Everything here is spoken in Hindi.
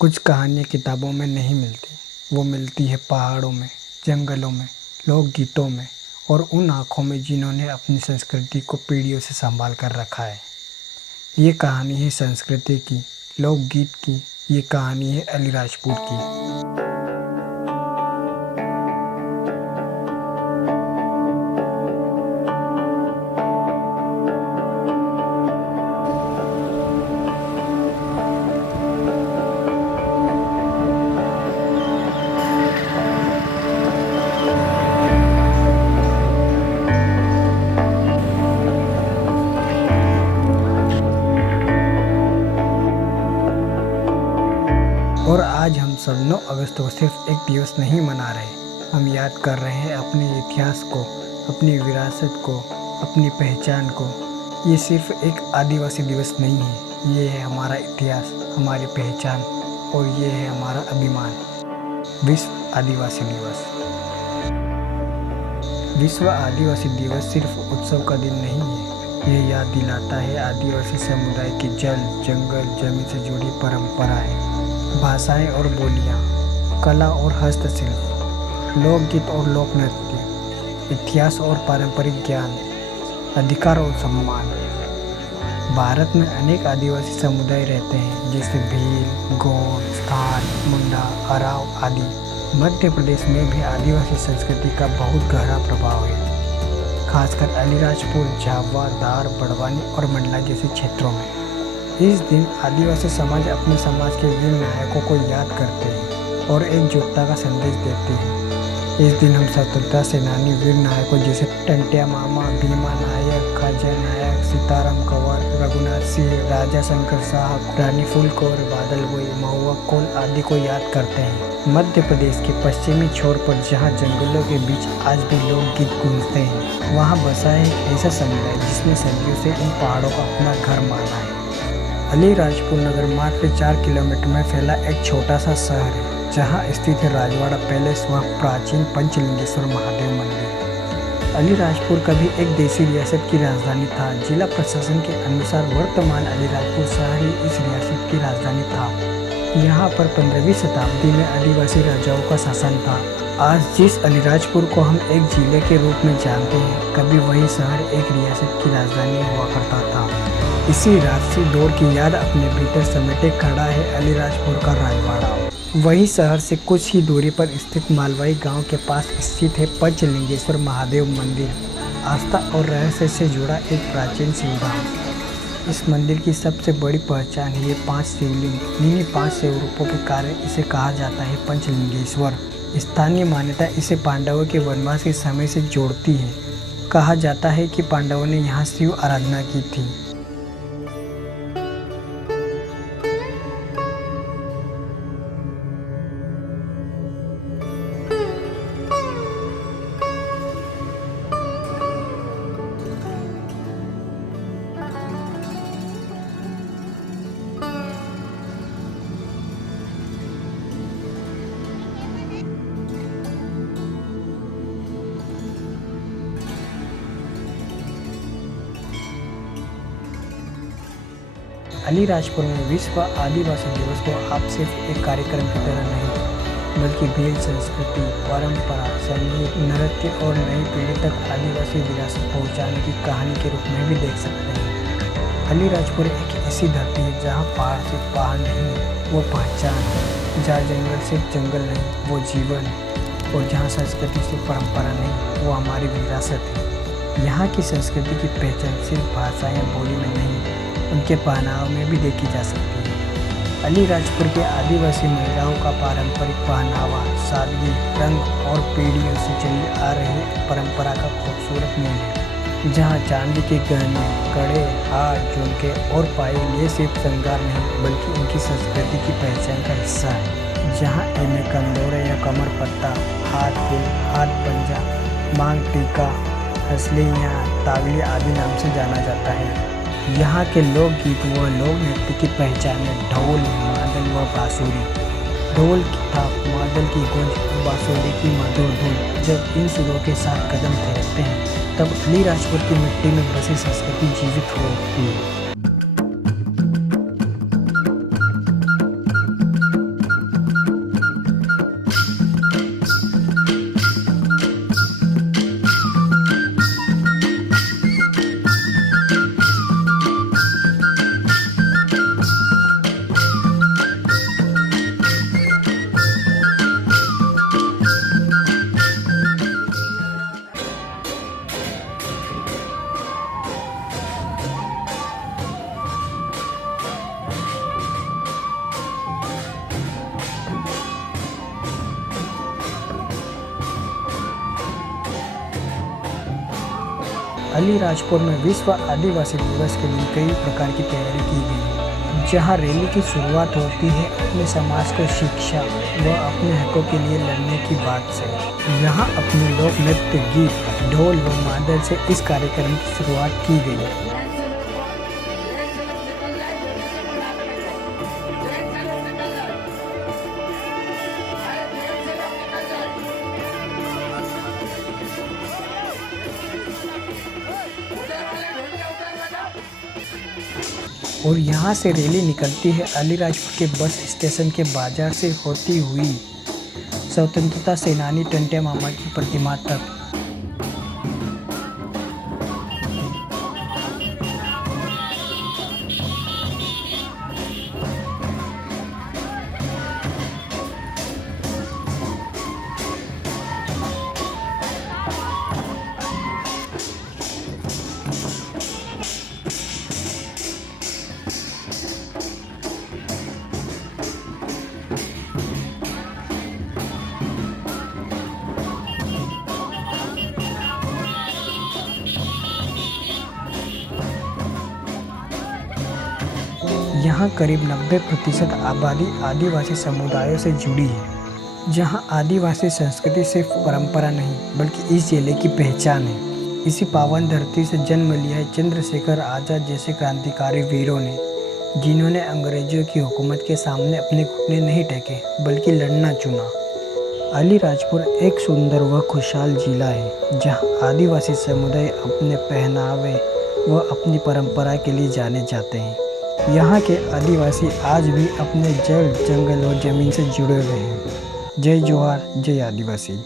कुछ कहानियाँ किताबों में नहीं मिलती, वो मिलती है पहाड़ों में, जंगलों में, लोकगीतों में और उन आँखों में जिन्होंने अपनी संस्कृति को पीढ़ियों से संभाल कर रखा है। ये कहानी है संस्कृति की, लोकगीत की, ये कहानी है अलीराजपुर की। और आज हम सब 9 अगस्त को सिर्फ एक दिवस नहीं मना रहे, हम याद कर रहे हैं अपने इतिहास को, अपनी विरासत को, अपनी पहचान को। ये सिर्फ एक आदिवासी दिवस नहीं है, ये है हमारा इतिहास, हमारी पहचान और ये है हमारा अभिमान। विश्व आदिवासी दिवस। विश्व आदिवासी दिवस सिर्फ उत्सव का दिन नहीं है, यह याद दिलाता है आदिवासी समुदाय की जल, जंगल, जमीन से जुड़ी परंपराएं, भाषाएं और बोलियां, कला और हस्तशिल्प, लोकगीत और लोक नृत्य, इतिहास और पारंपरिक ज्ञान, अधिकार और सम्मान। भारत में अनेक आदिवासी समुदाय रहते हैं, जैसे भील, गौड़, स्थान, मुंडा, अराव आदि। मध्य प्रदेश में भी आदिवासी संस्कृति का बहुत गहरा प्रभाव है, खासकर अलीराजपुर, झाबुआ, धार, बड़वानी और मंडला जैसे क्षेत्रों में। इस दिन आदिवासी समाज अपने समाज के वीर नायकों को याद करते हैं और एकजुटता का संदेश देते हैं। इस दिन हम स्वतंत्रता सेनानी वीर नायकों जैसे टंट्या मामा, भीमा नायक, खाजा नायक, सीताराम कंवर, रघुनाथ सिंह, राजा शंकर साहब, रानी फूल कौर, बादल बोई, महुआ कोल आदि को याद करते हैं। मध्य प्रदेश के पश्चिमी छोर पर जहाँ जंगलों के बीच आज भी लोकगीत गूंजते हैं, वहाँ बसा है एक ऐसा समुदाय जिसने सदियों से इन पहाड़ों को अपना घर माना है। अलीराजपुर नगर मात्र 4 किलोमीटर में फैला एक छोटा सा शहर है, जहाँ स्थित है राजवाड़ा पैलेस व प्राचीन पंचलिंगेश्वर महादेव मंदिर। अलीराजपुर कभी एक देशी रियासत की राजधानी था। जिला प्रशासन के अनुसार वर्तमान अलीराजपुर शहर ही इस रियासत की राजधानी था। यहाँ पर 15वीं शताब्दी में आदिवासी राजाओं का शासन था। आज जिस अलीराजपुर को हम एक जिले के रूप में जानते हैं, कभी वही शहर एक रियासत की राजधानी हुआ करता था। इसी राजसी दौर की याद अपने भीतर समेटे खड़ा है अलीराजपुर का राजवाड़ा। वही शहर से कुछ ही दूरी पर स्थित मालवाई गांव के पास स्थित है पंचलिंगेश्वर महादेव मंदिर, आस्था और रहस्य से जुड़ा एक प्राचीन शिवधाम। इस मंदिर की सबसे बड़ी पहचान है ये 5 शिवलिंग, इन्हीं 5 शिवरूपों के कारण इसे कहा जाता है पंचलिंगेश्वर। स्थानीय मान्यता इसे पांडवों के वनवास के समय से जोड़ती है। कहा जाता है कि पांडवों ने यहाँ शिव आराधना की थी। अलीराजपुर में विश्व आदिवासी दिवस को आप सिर्फ एक कार्यक्रम की तरह नहीं, बल्कि भील संस्कृति, परंपरा, संगीत, नृत्य और नई पीढ़ी तक आदिवासी विरासत पहुंचाने की कहानी के रूप में भी देख सकते हैं। अलीराजपुर एक ऐसी धरती है जहां पहाड़ सिर्फ पहाड़ नहीं, वो पहचान है। जहाँ जंगल सिर्फ जंगल नहीं, वो जीवन। और जहाँ संस्कृति सिर्फ परंपरा नहीं, वो हमारी विरासत है। यहाँ की संस्कृति की पहचान सिर्फ भाषा या बोली में नहीं, उनके पहनाव में भी देखी जा सकती है। अलीराजपुर के आदिवासी महिलाओं का पारंपरिक पहनावा, सादगी, रंग और पीढ़ियों से चली आ रही परंपरा का खूबसूरत मेल है। जहाँ चांदी के गहने, कड़े, हार, झुमके और पायल ये सिर्फ श्रृंगार नहीं, बल्कि उनकी संस्कृति की पहचान का हिस्सा है। जहाँ इन्हें कंदोरे या कमर पट्टा, हाथ फूल, हाथ पंजा, मांग टीका, हसलियाँ, तागली आदि नाम से जाना जाता है। यहाँ के लोकगीत व लोक नृत्य की पहचान है ढोल, मादल व बांसुरी। ढोल की थाप, मादल की गूंज, बांसुरी की मधुर धुन जब इन सुरों के साथ कदम फेरते हैं, तब अलीराजपुर की मिट्टी में बसी संस्कृति जीवित होती है। अलीराजपुर में विश्व आदिवासी दिवस के लिए कई प्रकार की तैयारी की गई, जहां रैली की शुरुआत होती है अपने समाज को शिक्षा व अपने हकों के लिए लड़ने की बात से। यहां अपने लोक नृत्य, गीत, ढोल व मादल से इस कार्यक्रम की शुरुआत की गई। और यहाँ से रैली निकलती है अलीराजपुर के बस स्टेशन के बाजार से होती हुई स्वतंत्रता सेनानी टंटे मामा की प्रतिमा तक। यहाँ करीब 90% आबादी आदिवासी समुदायों से जुड़ी है, जहाँ आदिवासी संस्कृति सिर्फ परंपरा नहीं बल्कि इस जिले की पहचान है। इसी पावन धरती से जन्म लिया है चंद्रशेखर आज़ाद जैसे क्रांतिकारी वीरों ने, जिन्होंने अंग्रेजों की हुकूमत के सामने अपने घुटने नहीं टेके बल्कि लड़ना चुना। अलीराजपुर एक सुंदर व खुशहाल जिला है, जहाँ आदिवासी समुदाय अपने पहनावे व अपनी परंपरा के लिए जाने जाते हैं। यहाँ के आदिवासी आज भी अपने जड़, जंगल और जमीन से जुड़े हुए हैं। जय जोहार, जय आदिवासी।